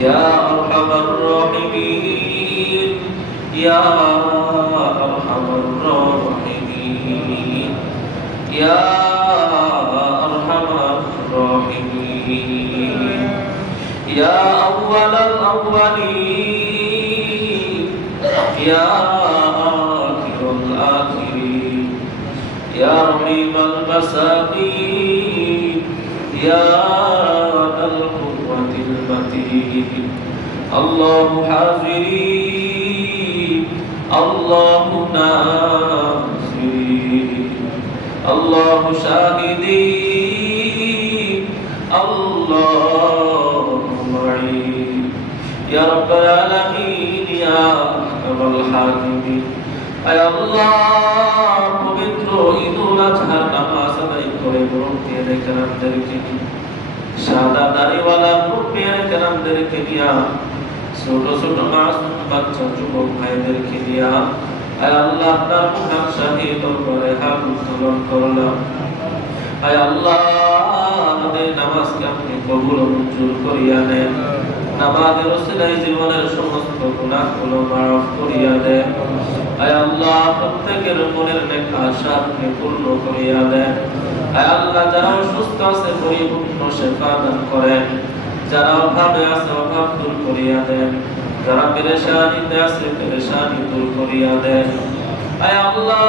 يا أرحم الراحمين يا أرحم الراحمين يا أرحم الراحمين يا أول الأولين يا آخر الآخرين يا رحيم المساكين يا ذا القوة المتين الله حافظين الله ناصرين الله شاهدين الله معين يا رب العالمين يا أرحم الحاكمين يا الله পবিত্র ঈদুল আজহার নামাজ আদায় করে মুরব্বিয়ানে কেরামদেরকে সাদা দাড়িওয়ালা মুরব্বিয়ানে কেরামদেরকে নিয়া ছোট ছোট মাসুম বাচ্চা যুবক ভাইদেরকে নিয়া আয় আল্লাহ আপনার মহান শাহী দরবারে হাত উত্তোলন করলাম। আয় আল্লাহ আমাদের নামাজকে আপনি কবুল ও মঞ্জুর করিয়া নেন। নামাজের ওসিলায় জীবনের সমস্ত গুনাহগুলো মাফ করিয়া দেন। আয় আল্লাহ প্রত্যেকের মনের নেক আশা আপনি পূর্ণ করিয়া দেন। আয় আল্লাহ যারা অসুস্থ আছে পরিপূর্ণ শিফা দান করেন, যারা অভাবে আছে অভাব দূর করিয়া দেন, যারা পেরেশানিতে আছে পেরেশানি দূর করিয়া দেন। আয় আল্লাহ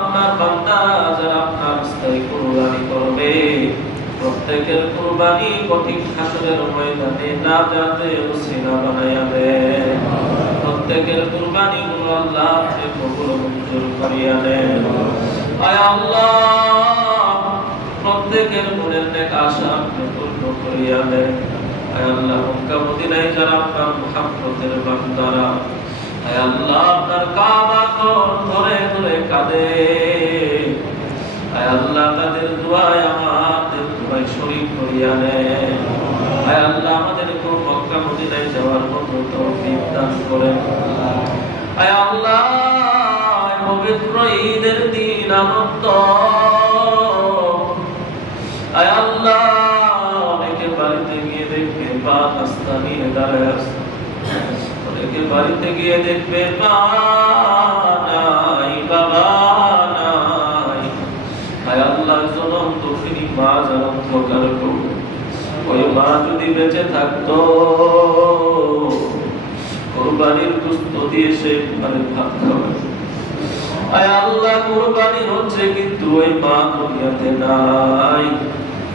আপনার বান্দা যারা আপনার রাস্তায় কুরবানি করবে প্রত্যেকের কুরবানি কঠিন হাসরের ময়দানে নাজাতে ওসিলা বানায়া দেন। প্রত্যেকের কুরবানি গুলো আল্লাহ আপনি কবুল মঞ্জুর করিয়া দেন। আয় আল্লাহ প্রত্যেকের মনের নেক আশা আপনি পূর্ণ করিয়া দেন। আয় আল্লাহ মক্কা মদিনায় যারা আপনার মুহাব্বতের বান্দারা আয় আল্লাহ আপনার কাবা ঘর ধরে ধরে কাঁদে, আয় আল্লাহ তাদের দুআয় আমাদের দুআয় শরীক করিয়া নেন। আয় আল্লাহ আমাদেরকে মক্কা মদিনায় যাওয়ার মতো তৌফিক দান করেন। আয় আল্লাহ পবিত্র ঈদের দিন আনন্দ, আয় আল্লাহ অনেকে বাড়িতে গিয়ে দেখবে পা নাস্তা নিয়ে দাঁড়ায় আছে, অনেকে বাড়িতে গিয়ে দেখবে মা নাই বাবা নাই। আয় আল্লাহ জনম দুঃখিনী মা যারা অন্ধকার করবে ওই মা যদি বেঁচে থাকতো কুরবানির গোশত দিয়ে সে মানে ভাত খাবে। আয় আল্লাহ কুরবানি হচ্ছে কিন্তু ওই মা দুনিয়াতে নাই।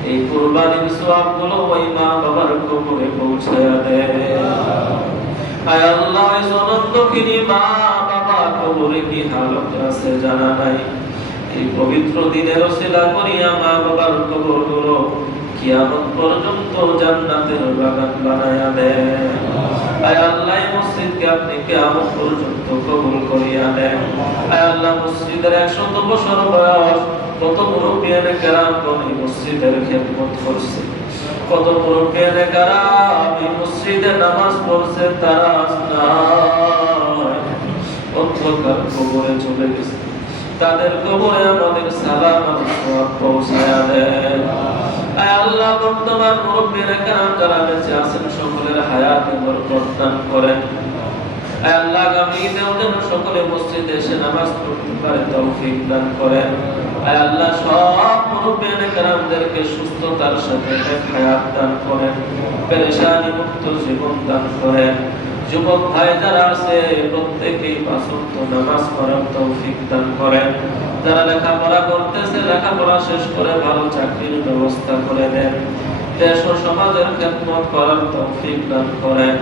এই কুরবানির সওয়াবগুলো ওই মা বাবার কবরে পৌঁছায়া দেয়। আয় আল্লাহ ওই জনম দুঃখিনী মা বাবা কবরে কি হালত আছে জানা নাই। এই পবিত্র দিনের ওসিলা করিয়া মা বাবার কবরগুলো কিয়ামত পর্যন্ত জান্নাতের বাগান বানায়া দেন। আয় আল্লাহ এই মসজিদকে আপনি কিয়ামত পর্যন্ত কবুল করিয়া দেন। আয় আল্লাহ মসজিদের 100 বছর বয়স কত মুরব্বিয়ানে কেরাম এই মসজিদের খেদমত করছে, কত মুরব্বিয়ানে কেরাম এই মসজিদে নামাজ পড়ছে, তারা আজ নাই, অন্ধকার কবরে চলে গেছে। তাদের কবরে আমাদের সালাম আর সওয়াব পৌঁছায়া দেন। আয় আল্লাহ বর্তমান মুরব্বিয়ানে কেরাম যারা বেঁচে আছেন সকলের হায়াতে বরকত দান করেন। আয় আল্লাহ আগামীতেও যেন সকলে মসজিদে এসে নামাজ পড়তে পারে তৌফিক দান করেন। আয় আল্লাহ সব মুরব্বিয়ানে কেরামদেরকে সুস্থতার সাথে নেক হায়াত দান করেন, পেরেশানি মুক্ত জীবন দান করেন। যুবক ভাই যারা আছে প্রত্যেকেই 5 ওয়াক্ত নামাজ পড়ার তৌফিক দান করেন। যারা লেখাপড়া করতেছে লেখাপড়া শেষ করে ভালো চাকরির ব্যবস্থা করে দেন। দেশ ও সমাজের খেদমত করার তৌফিক দান করেন।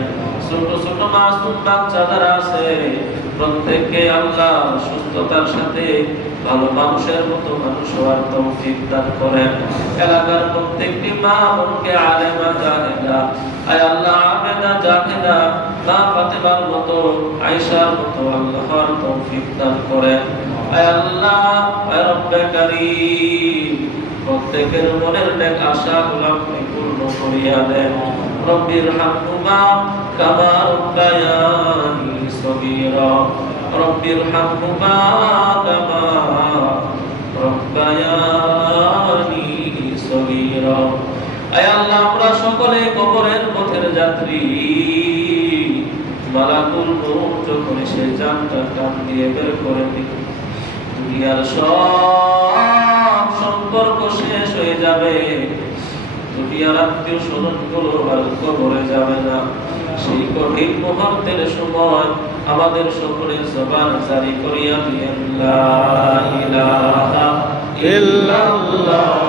ছোট ছোট মাসুম বাচ্চা যারা আছে প্রত্যেককে আল্লাহ সুস্থতার সাথে ভালো মানুষের মতো মানুষ হওয়ার তৌফিক দান করেন। এলাকার প্রত্যেকটি মা বোনকে আলেমা জাহেদা আয় আল্লাহ আবেদা জাহেদা মা ফাতেমার মতো আয়েশার মতো আল্লাহর তৌফিক দান করেন। আয় আল্লাহ আয় রব্বে কারীম প্রত্যেকের মনের নেক আশাগুলো আপনি পূর্ণ করিয়া দেন। রব্বির হামহুমা কামা রব্বায়ানি সগীরা রব্বির হামহুমা কামা রব্বায়ানি সগীরা। আয় আল্লাহ আমরা সকলে কবরের পথের যাত্রী। মালাকুল মউত যখন সে জানটা টান দিয়ে বের করে দিবে, দুনিয়ার সব সম্পর্ক শেষ হয়ে যাবে, দুনিয়ার আত্মীয় স্বজন গুলো আর কবরে যাবে না। সেই কঠিন মুহূর্তের সময় আমাদের সকলের জবান জারি করিয়া দিয়েন লা ইলাহা ইল্লাল্লাহ